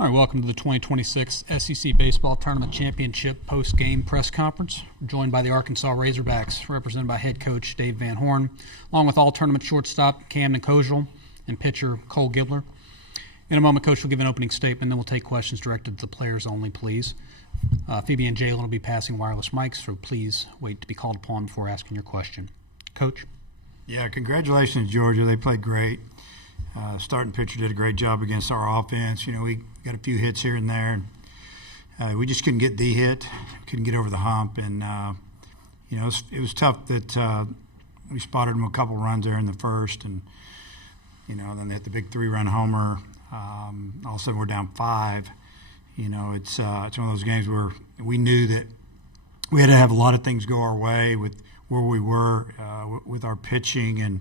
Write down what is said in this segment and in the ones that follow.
All right, welcome to the 2026 SEC Baseball Tournament Championship post-game press conference. We're joined by the Arkansas Razorbacks, represented by head coach Dave Van Horn, along with all-tournament shortstop Camden Kozeal and pitcher Cole Gibler. In a moment, Coach will give an opening statement, then we'll take questions directed to the players only, please. Phoebe and Jalen will be passing wireless mics, so please wait to be called upon before asking your question. Coach? Yeah, congratulations, Georgia. They played great. Starting pitcher did a great job against our offense. You know, we got a few hits here and there. And, we just couldn't get the hit, couldn't get over the hump. And, you know, it was tough that we spotted them a couple runs there in the first. And, you know, then they hit the big 3-run homer. All of a sudden we're down 5. You know, it's one of those games where we knew that we had to have a lot of things go our way with where we were with our pitching. And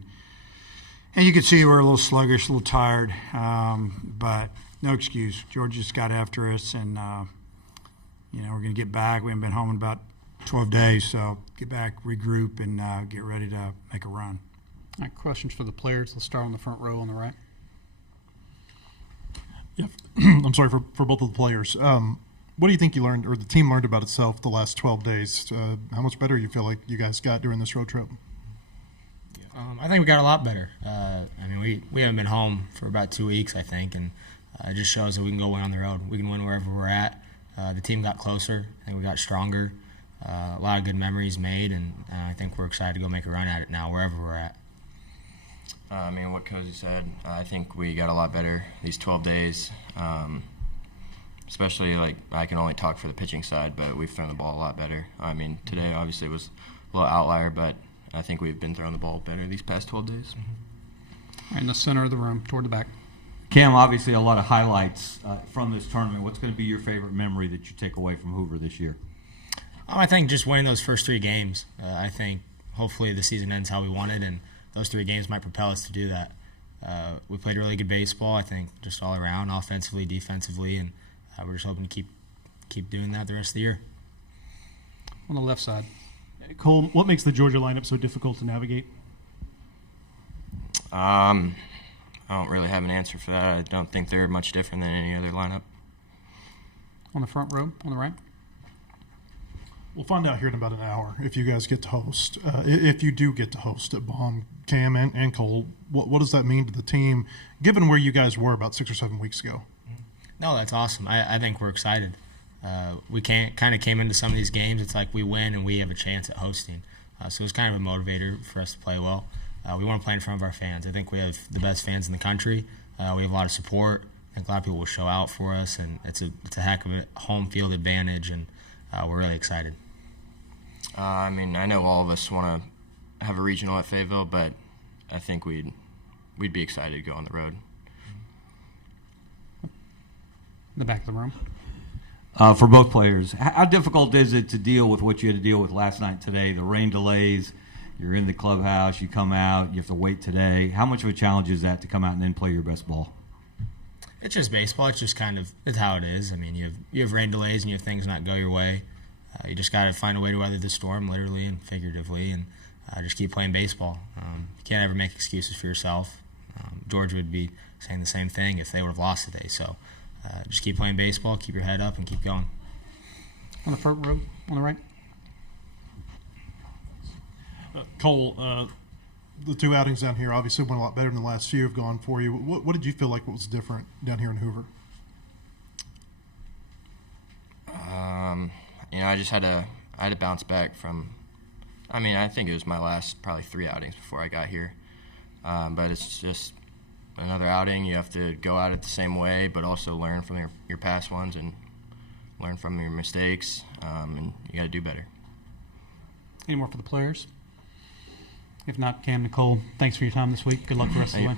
you could see we were a little sluggish, a little tired, but no excuse. Georgia just got after us, and, you know, we're going to get back. We haven't been home in about 12 days, so get back, regroup, and get ready to make a run. All right, questions for the players. Let's start on the front row on the right. Yeah, I'm sorry for both of the players. What do you think you learned, or the team learned about itself the last 12 days? How much better you feel like you guys got during this road trip? I think we got a lot better. I mean, we haven't been home for about 2 weeks, I think, and it just shows that we can go win on the road. We can win wherever we're at. The team got closer. I think we got stronger. A lot of good memories made, and I think we're excited to go make a run at it now, wherever we're at. I mean, what Kozeal said, I think we got a lot better these 12 days, especially, like, I can only talk for the pitching side, but we've thrown the ball a lot better. I mean, today obviously was a little outlier, but I think we've been throwing the ball better these past 12 days. All right, in the center of the room, toward the back. Cam, obviously a lot of highlights from this tournament. What's going to be your favorite memory that you take away from Hoover this year? I think just winning those first 3 games. I think hopefully the season ends how we wanted, and those 3 games might propel us to do that. We played really good baseball, I think, just all around, offensively, defensively, and we're just hoping to keep doing that the rest of the year. On the left side. Cole, what makes the Georgia lineup so difficult to navigate? I don't really have an answer for that. I don't think they're much different than any other lineup. On the front row, on the right. We'll find out here in about an hour if you guys get to host. If you do get to host at Baum, Cam and Cole, what does that mean to the team, given where you guys were about 6 or 7 weeks ago? No, that's awesome. I think we're excited. We kind of came into some of these games. It's like we win and we have a chance at hosting. So it's kind of a motivator for us to play well. We want to play in front of our fans. I think we have the best fans in the country. We have a lot of support. I think a lot of people will show out for us, and it's a heck of a home field advantage, and we're really excited. I mean, I know all of us want to have a regional at Fayetteville, but I think we'd be excited to go on the road. In the back of the room. For both players, how difficult is it to deal with what you had to deal with last night today, the rain delays? You're in the clubhouse, you come out, you have to wait today. How much of a challenge is that to come out and then play your best ball? It's just baseball. It's just it's how it is. I mean, you have rain delays and you have things not go your way. You just got to find a way to weather the storm, literally and figuratively, and just keep playing baseball. You can't ever make excuses for yourself. George would be saying the same thing if they would have lost today. So just keep playing baseball, keep your head up, and keep going. On the front row, on the right. Cole, the 2 outings down here obviously went a lot better than the last few have gone for you. What did you feel like was different down here in Hoover? You know, I had to bounce back from. I mean, I think it was my last probably 3 outings before I got here, but it's just another outing. You have to go at it the same way, but also learn from your past ones and learn from your mistakes, and you got to do better. Any more for the players? If not, Cam, Nicole, thanks for your time this week. Good luck the rest of the way.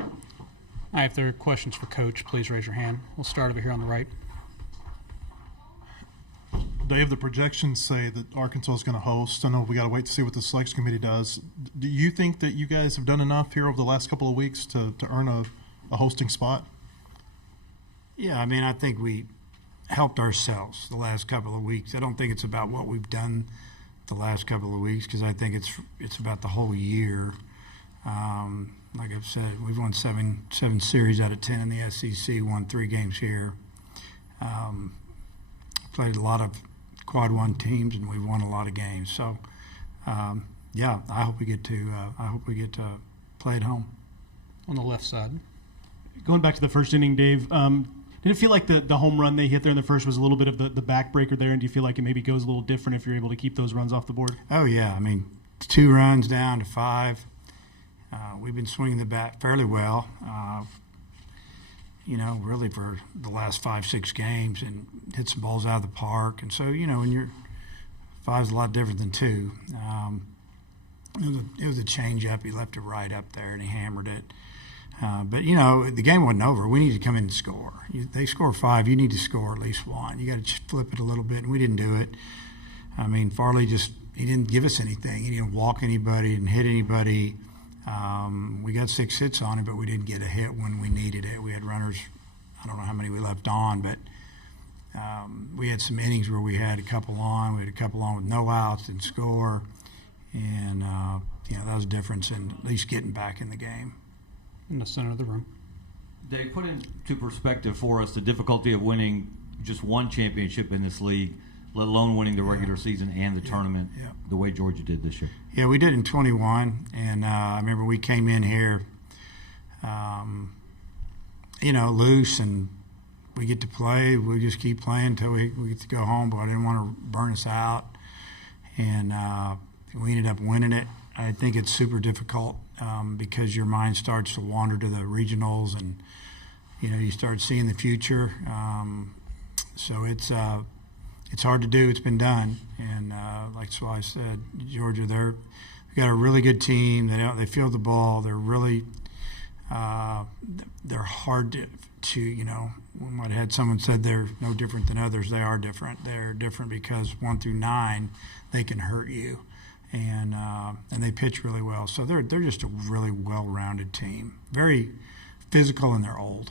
All right, if there are questions for Coach, please raise your hand. We'll start over here on the right. Dave, the projections say that Arkansas is going to host. I know we got to wait to see what the selection committee does. Do you think that you guys have done enough here over the last couple of weeks to earn a hosting spot? Yeah, I mean, I think we helped ourselves the last couple of weeks. I don't think it's about what we've done the last couple of weeks because I think it's about the whole year. Like I've said, we've won seven series out of 10 in the SEC, won 3 games here. Played a lot of quad one teams, and we've won a lot of games. So, yeah, I hope we get to play at home. On the left side. Going back to the first inning, Dave, did it feel like the home run they hit there in the first was a little bit of the backbreaker there, and do you feel like it maybe goes a little different if you're able to keep those runs off the board? Oh, yeah. I mean, 2 runs down to 5. We've been swinging the bat fairly well, really for the last 5-6 games, and hit some balls out of the park. And so, when you're 5's a lot different than 2. It was a change-up. He left it right up there, and he hammered it. But, the game wasn't over. We need to come in and score. They score 5. You need to score at least 1. You got to flip it a little bit, and we didn't do it. I mean, Farley he didn't give us anything. He didn't walk anybody, didn't hit anybody. We got 6 hits on it, but we didn't get a hit when we needed it. We had runners, I don't know how many we left on, but we had some innings where we had a couple on. We had a couple on with no outs, didn't score. And, that was a difference in at least getting back in the game. In the center of the room. They put into perspective for us the difficulty of winning just one championship in this league, let alone winning the regular season and the tournament the way Georgia did this year. Yeah, we did in 21, and I remember we came in here, loose, and we get to play. We just keep playing until we get to go home, but I didn't want to burn us out, and we ended up winning it. I think it's super difficult because your mind starts to wander to the regionals, and you start seeing the future. So it's hard to do. It's been done, and so I said, Georgia, they got a really good team. They field the ball. They're really they're hard to we might have had someone said they're no different than others. They are different. They're different because 1 through 9 they can hurt you. And they pitch really well. So they're just a really well-rounded team. Very physical, and they're old.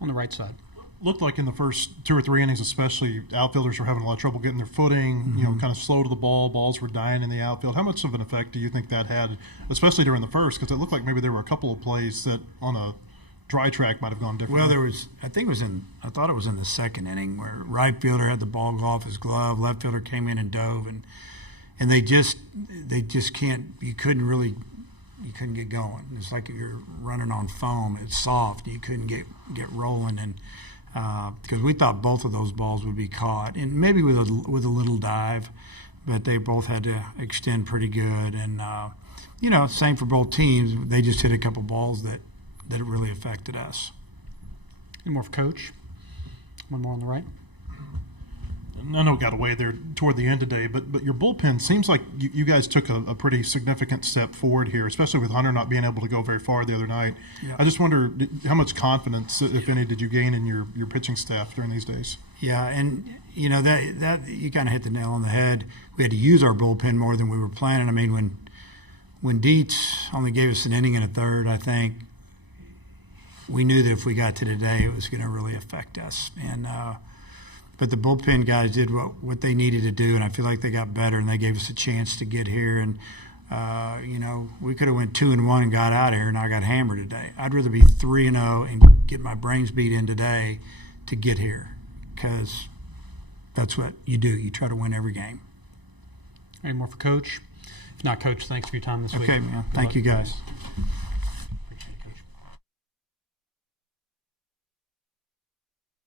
On the right side. Looked like in the first 2 or 3 innings especially, outfielders were having a lot of trouble getting their footing, kind of slow to the ball. Balls were dying in the outfield. How much of an effect do you think that had, especially during the first? Because it looked like maybe there were a couple of plays that on a dry track might have gone differently. Well, I thought it was in the second inning where right fielder had the ball go off his glove, left fielder came in and dove, and they just can't. You couldn't get going. It's like you're running on foam. It's soft. You couldn't get rolling, and because we thought both of those balls would be caught, and maybe with a little dive, but they both had to extend pretty good. And same for both teams. They just hit a couple balls that really affected us. Any more for Coach? One more on the right. I know it got away there toward the end today, but your bullpen seems like you guys took a pretty significant step forward here, especially with Hunter not being able to go very far the other night. Yeah. I just wonder how much confidence, if any, did you gain in your pitching staff during these days? Yeah, and that you kind of hit the nail on the head. We had to use our bullpen more than we were planning. I mean, when Dietz only gave us an inning and a third, I think we knew that if we got to today, it was going to really affect us. And but the bullpen guys did what they needed to do, and I feel like they got better, and they gave us a chance to get here. And we could have went 2-1 and got out of here, and I got hammered today. I'd rather be 3-0 and get my brains beat in today to get here, because that's what you do. You try to win every game. Any more for Coach? If not, Coach, thanks for your time this week. Okay, man. Thank you, guys.